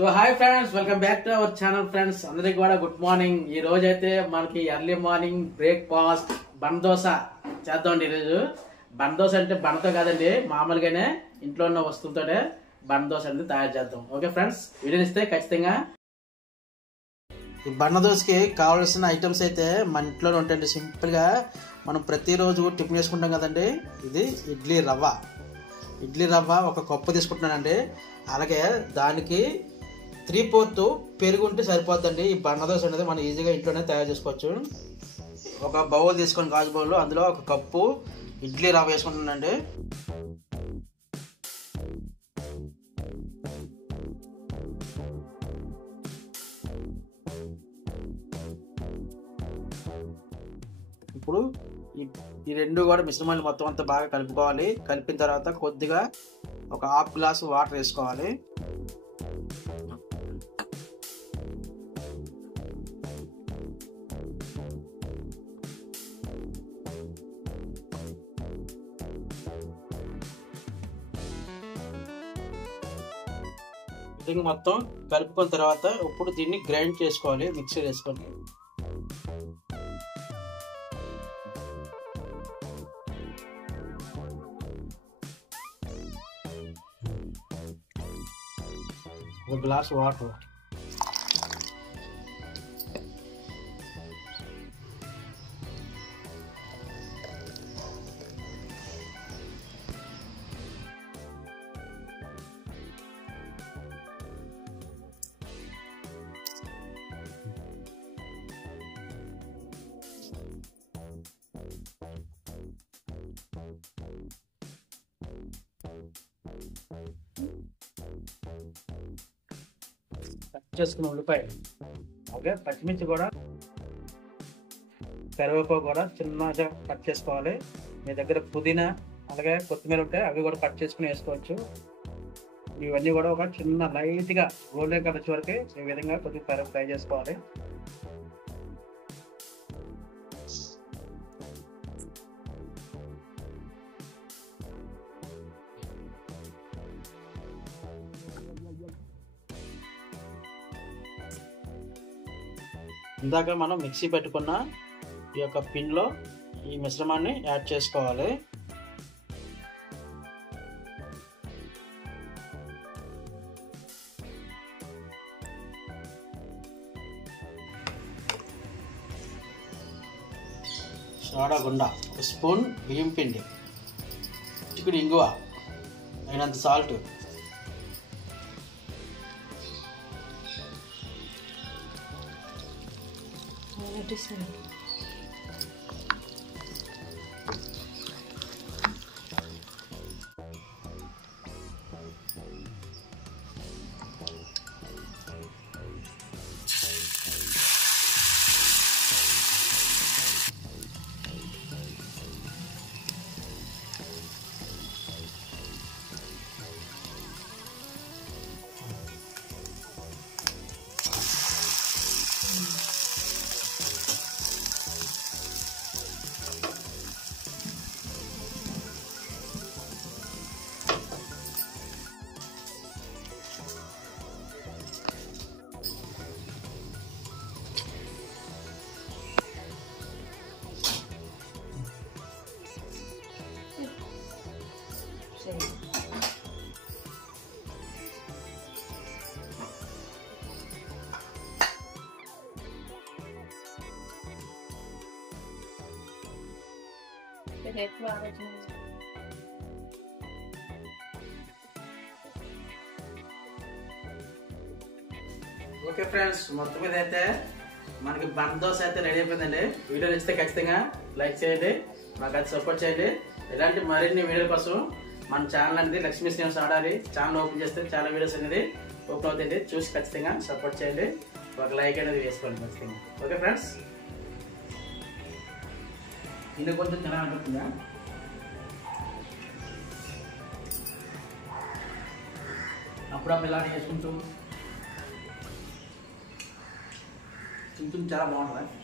So hi friends, welcome back to our channel. Friends అందరికి కూడా good morning. ఈ రోజు అయితే మనకి ఎర్లీ మార్నింగ్ బ్రేక్ఫాస్ట్ బందోస చేద్దామండి. ఈరోజు బందోస అంటే బండతో కాదండి, మామూలుగానే ఇంట్లో ఉన్న వస్తువులతోనే బందోస అనేది తయారు చేద్దాం. ఓకే ఫ్రెండ్స్, వీడియో ఇస్తే ఖచ్చితంగా ఈ బండదోసకి కావాల్సిన ఐటమ్స్ అయితే మన ఇంట్లోనే ఉంటాయండి. సింపుల్గా మనం ప్రతిరోజు టిఫిన్ చేసుకుంటాం కదండి. ఇది ఇడ్లీ రవ్వ ఒక కప్పు తీసుకుంటున్నానండి. అలాగే దానికి 3/4 పెరుగు ఉంటే సరిపోద్దండి. ఈ బండదోస అనేది మనం ఈజీగా ఇంట్లోనే తయారు చేసుకోవచ్చు. ఒక బౌల్ తీసుకొని గాజు బౌల్, అందులో ఒక కప్పు ఇడ్లీ రవ్వ వేసుకుంటున్నానండి. ఇప్పుడు ఈ రెండు కూడా మిశ్రమాలు మొత్తం అంతా బాగా కలుపుకోవాలి. కలిపిన తర్వాత కొద్దిగా ఒక 1/2 గ్లాసు వాటర్ వేసుకోవాలి. దీన్ని మొత్తం కలుపుకున్న తర్వాత ఇప్పుడు దీన్ని గ్రైండ్ చేసుకోవాలి, మిక్సీ వేసుకొని. ఒక గ్లాస్ వాటర్, కట్ చేసుకున్న ఉల్లిపాయ, అలాగే పచ్చిమిర్చి కూడా, కరివేపాకు కూడా చిన్నగా కట్ చేసుకోవాలి. మీ దగ్గర పుదీనా అలాగే కొత్తిమీర ఉంటే అవి కూడా కట్ చేసుకుని వేసుకోవచ్చు. ఇవన్నీ కూడా ఒక చిన్న లైట్గా గోల్డెన్ కలర్ వచ్చే వరకు ఈ విధంగా కొద్దిగా ఫ్రై చేసుకోవాలి. ఇందాక మనం మిక్సీ పెట్టుకున్న ఈ యొక్క పిన్లో ఈ మిశ్రమాన్ని యాడ్ చేసుకోవాలి. సోడా గుండ, ఒక స్పూన్ బియ్యం పిండి, చిక్కుడు ఇంగువ, అయినంత సాల్ట్, ఓకే ఫ్రెండ్స్, మొత్తం మీద అయితే మనకి బందోస అయితే రెడీ అయిపోయిందండి. వీడియో నచ్చితే ఖచ్చితంగా లైక్ చేయండి, మాకు అది సపోర్ట్ చేయండి. ఇలాంటి మరిన్ని వీడియోల కోసం మన ఛానల్ అనేది లక్ష్మీ శ్రీనివాస్ ఆడాలి ఛానల్ ఓపెన్ చేస్తే చాలా వీడియోస్ అనేది ఓపెన్ అవుతాయండి. చూసి ఖచ్చితంగా సపోర్ట్ చేయండి, ఒక లైక్ అనేది వేసుకోండి ఖచ్చితంగా. ఓకే ఫ్రెండ్స్, ఇది కొంచెం తినాలనుకుంటుందా? అప్పుడప్పుడు ఇలా వేసుకుంటూ తింటుంది, చాలా బాగుంటుంది.